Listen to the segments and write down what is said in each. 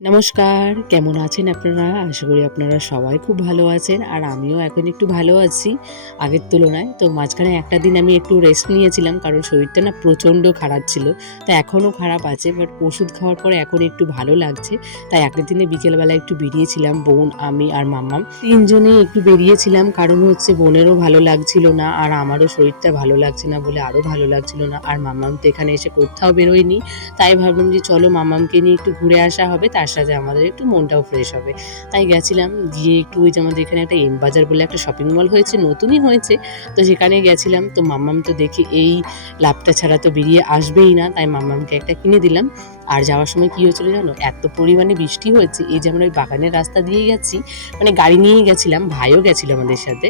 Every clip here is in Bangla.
নমস্কার, কেমন আছেন আপনারা? আশা করি আপনারা সবাই খুব ভালো আছেন। আর আমিও এখন একটু ভালো আছি আগের তুলনায়। তো মাঝখানে একটা দিন আমি একটু রেস্ট নিয়েছিলাম কারণ শরীরটা না প্রচণ্ড খারাপ ছিল। তো এখনও খারাপ আছে বাট ওষুধ খাওয়ার পরে এখন একটু ভালো লাগছে। তাই আগের দিনে বিকেলবেলা একটু বেরিয়েছিলাম বোন, আমি আর মাম্মাম। ৩ জনেই একটু বেরিয়েছিলাম কারণ হচ্ছে বোনেরও ভালো লাগছিল না আর আমারও শরীরটা ভালো লাগছে না বলে আরও ভালো লাগছিল না। আর মাম্মাম তো এখানে এসে কোথাও বেরোয়নি। তাই ভাবলাম যে চলো মাম্মামকে নিয়ে একটু ঘুরে আসা হবে, তার সাথে আমাদের একটু মনটাও ফ্রেশ হবে। তাই গেছিলাম, গিয়ে একটু ওই যে আমাদের এখানে একটা এম বাজার বলে একটা শপিং মল হয়েছে, নতুনই হয়েছে। তো সেখানে গেছিলাম। তো মাম্মাম তো দেখি এই লাভটা ছাড়া তো বেরিয়ে আসবেই না, তাই মাম্মামকে একটা কিনে দিলাম। আর যাওয়ার সময় কী হয়েছিল জানো, এত পরিমাণে বৃষ্টি হয়েছে, এই যে আমরা ওই বাগানের রাস্তা দিয়ে গেছি, মানে গাড়ি নিয়েই গেছিলাম, ভাইও গেছিল আমাদের সাথে।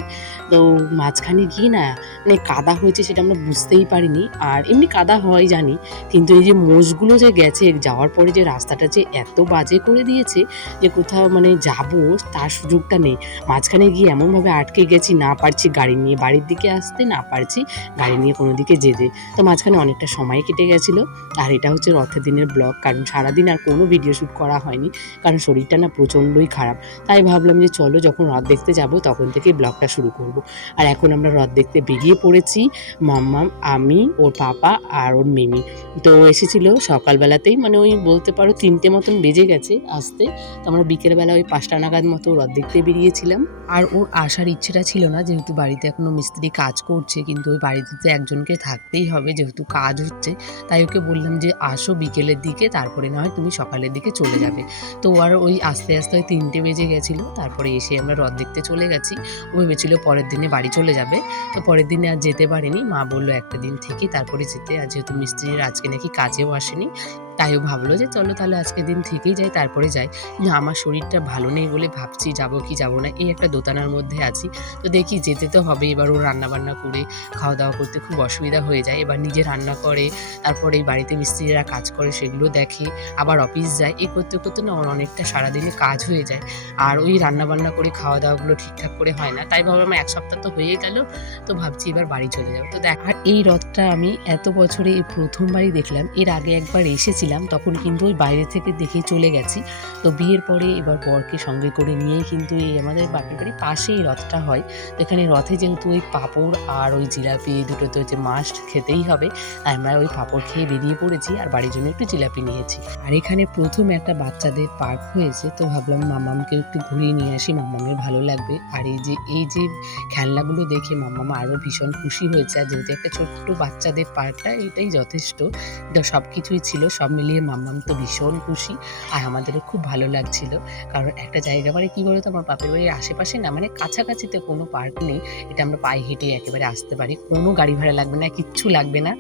তো মাঝখানে গিয়ে না মানে কাদা হয়েছে সেটা আমরা বুঝতেই পারিনি। আর এমনি কাদা হয় জানি, কিন্তু এই যে মোষগুলো যে গেছে যাওয়ার পরে যে রাস্তাটা যে এত বাজে করে দিয়েছে যে কোথাও মানে যাবো তার সুযোগটা নেই। মাঝখানে গিয়ে এমনভাবে আটকে গেছি, না পারছি গাড়ি নিয়ে বাড়ির দিকে আসতে, না পারছি গাড়ি নিয়ে কোনো দিকে যেতে। তো মাঝখানে অনেকটা সময় কেটে গেছিলো। আর এটা হচ্ছে রথের দিনের ব্লগ, কারণ সারাদিন আর কোনো ভিডিও শ্যুট করা হয়নি, কারণ শরীরটা না প্রচণ্ডই খারাপ। তাই ভাবলাম যে চলো যখন রথ দেখতে যাব তখন থেকেই ব্লগটা শুরু করব। আর এখন আমরা রথ দেখতে বেরিয়ে পড়েছি, মাম্মাম, আমি, ওর পাপা আর ওর মিমি। তো এসেছিল সকালবেলাতেই, মানে ওই বলতে পারো ৩টে মতন বেজে গেছে আসতে। তো আমরা বিকেলবেলা ওই ৫টা নাগাদ মতো রথ দেখতে বেরিয়েছিলাম। আর ওর আসার ইচ্ছেটা ছিল না, যেহেতু বাড়িতে এখনও মিস্ত্রি কাজ করছে, কিন্তু ওই বাড়িতে তো একজনকে থাকতেই হবে যেহেতু কাজ হচ্ছে। তাই ওকে বললাম যে আসো বিকেলের দিকে, তারপরে না হয় তুমি সকালের দিকে চলে যাবে। তো আর ওই আস্তে আস্তে ওই ৩টে বেজে গেছিলো, তারপরে এসে আমরা রথ দেখতে চলে গেছি। ও ভেবেছিল পরের দিনে বাড়ি চলে যাবে। তো পরের দিনে আর যেতে পারেনি, মা বললো একটা দিন থেকে তারপরে যেতে। আর যেহেতু মিস্ত্রির আজকে নাকি কাজেও আসেনি, তাই ও ভাবলো যে চলো তাহলে আজকের দিন থেকেই যাই, তারপরে যাই। কিন্তু আমার শরীরটা ভালো নেই বলে ভাবছি যাবো কি যাবো না, এই একটা দোটানার মধ্যে আছি। তো দেখি যেতে তো হবে। এবার ও রান্নাবান্না করে খাওয়া দাওয়া করতে খুব অসুবিধা হয়ে যায়। এবার নিজে রান্না করে, তারপরে এই বাড়িতে মিস্ত্রিরা কাজ করে সেগুলো দেখে, আবার অফিস যায়। এই করতে করতে না ওর অনেকটা সারাদিনে কাজ হয়ে যায়। আর ওই রান্নাবান্না করে খাওয়া দাওয়াগুলো ঠিকঠাক করে হয় না। তাই ভাবলাম ১ সপ্তাহ তো হয়ে গেল, তো ভাবছি এবার বাড়ি চলে যাবো। তো আর এই রথটা আমি এত বছরে এই প্রথমবারই দেখলাম। এর আগে একবার এসেছিলাম, তখন কিন্তু ওই বাইরে থেকে দেখে চলে গেছি। তো বিয়ের পরে এবার বরকে সঙ্গে করে নিয়েই কিন্তু এই আমাদের বাপের বাড়ির পাশেই রথটা হয়। তো এখানে রথে যেহেতু ওই পাঁপড় আর ওই জিলাপি এই দুটো তো হচ্ছে মাস্ট খেতেই হবে। আমরা ওই পাঁপড় খেয়ে বেরিয়ে পড়েছি আর বাড়ির জন্য একটু জিলাপি নিয়েছি। আর এখানে প্রথম একটা বাচ্চাদের পার্ক হয়েছে, তো ভাবলাম মাম্মামকে একটু ঘুরিয়ে নিয়ে আসি, মাম্মামের ভালো লাগবে। আর এই যে খেলনাগুলো দেখে মাম্মাম আরও ভীষণ খুশি হয়েছে। আর যেহেতু একটা ছোট্ট বাচ্চাদের পার্কটা, এটাই যথেষ্ট। এটা সব কিছুই ছিল, সব মিলিয়ে মাম্মাম তো ভীষণ খুশি। আর আমাদেরও খুব ভালো লাগছিল, কারণ একটা জায়গা মানে কী বলতো, আমার বাপের বাড়ির আশেপাশে না মানে কাছাকাছিতে কোনো পার্ক নেই। এটা আমরা পায়ে হেঁটে একেবারে আসতে পারি, কোনো গাড়ি ভাড়া লাগবে না, কিচ্ছু লাগবে না।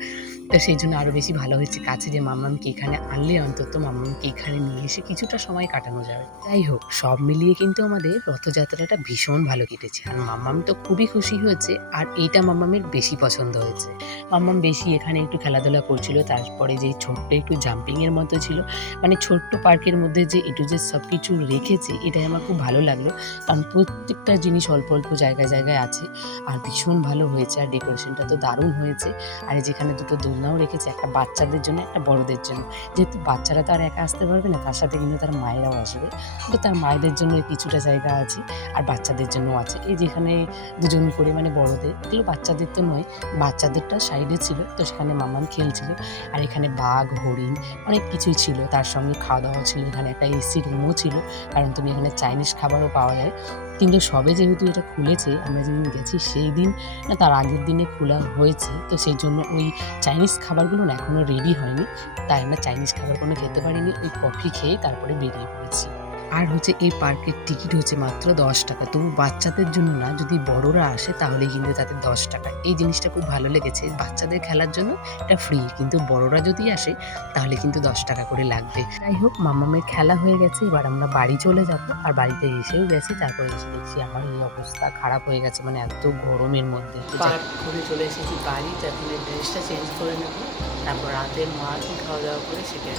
তো সেই জন্য আরও বেশি ভালো হয়েছে কাছে, যে মাম্মামকে এখানে আনলে অন্তত মাম্মামকে এখানে নিয়ে এসে কিছুটা সময় কাটানো যাবে। যাই হোক, সব মিলিয়ে কিন্তু আমাদের রথযাত্রাটা ভীষণ ভালো কেটেছে। আর মাম্মাম তো খুবই খুশি হয়েছে, আর এইটা মাম্মামের বেশি পছন্দ হয়েছে। মাম্মাম বেশি এখানে একটু খেলাধুলা করছিল, তারপরে যে ছোট্ট একটু জাম্পিংয়ের মতো ছিল, মানে ছোট্ট পার্কের মধ্যে যে এ টু জেড সব কিছু রেখেছে, এটাই আমার খুব ভালো লাগলো। কারণ প্রত্যেকটা জিনিস অল্প অল্প জায়গায় জায়গায় আছে, আর ভীষণ ভালো হয়েছে। আর ডেকোরেশনটা তো দারুণ হয়েছে। আর যেখানে দুটো দোলনাও রেখেছে, একটা বাচ্চাদের জন্য, একটা বড়দের জন্য। যেহেতু বাচ্চারা তো আর একা আসতে পারবে না, তার সাথে কিন্তু তার মায়েরাও আসবে। তো তার মায়েদের জন্য কিছুটা জায়গা আছে, আর বাচ্চাদের জন্য আছে। এই যেখানে দুজন করে মানে বড়দের, এগুলো বাচ্চাদের তো নয়, বাচ্চাদেরটা সাইডে ছিল, তো সেখানে মাম্মাম খেলছিল। আর এখানে বাঘ, হরিণ অনেক কিছুই ছিল, তার সঙ্গে খাওয়া দাওয়া ছিল। এখানে একটা এসি রুমও ছিল, কারণ তুমি এখানে চাইনিজ খাবারও পাওয়া যায়। কিন্তু সবে যেহেতু এটা খুলেছে, আমরা যেদিন গেছি সেই দিন না, তার আগের দিনে খোলা হয়েছে, তো সেই জন্য ওই চাইনিজ খাবারগুলো না এখনও রেডি হয়নি। তাই আমরা চাইনিজ খাবার কোনো খেতে পারিনি, ওই কফি খেয়ে তারপরে বেরিয়ে পড়েছি। আর হচ্ছে এই পার্কের টিকিট হচ্ছে মাত্র ১০ টাকা। তবু বাচ্চাদের জন্য না, যদি বড়রা আসে তাহলে কিন্তু তাদের ১০ টাকা। এই জিনিসটা খুব ভালো লেগেছে। বাচ্চাদের খেলার জন্য এটা ফ্রি, কিন্তু বড়রা যদি আসে তাহলে কিন্তু ১০ টাকা করে লাগবে। যাই হোক, মাম্মামের খেলা হয়ে গেছে, এবার আমরা বাড়ি চলে যাব। আর বাড়িতে এসেও গেছি, তারপরে এসে দেখছি আমার এই অবস্থা খারাপ হয়ে গেছে, মানে এত গরমের মধ্যে। পার্ক ঘুরে চলে এসেছি বাড়ি, এখন ড্রেসটা চেঞ্জ করে নেব, তারপর রাতে মা কি খাওয়া দাওয়া করে সেটা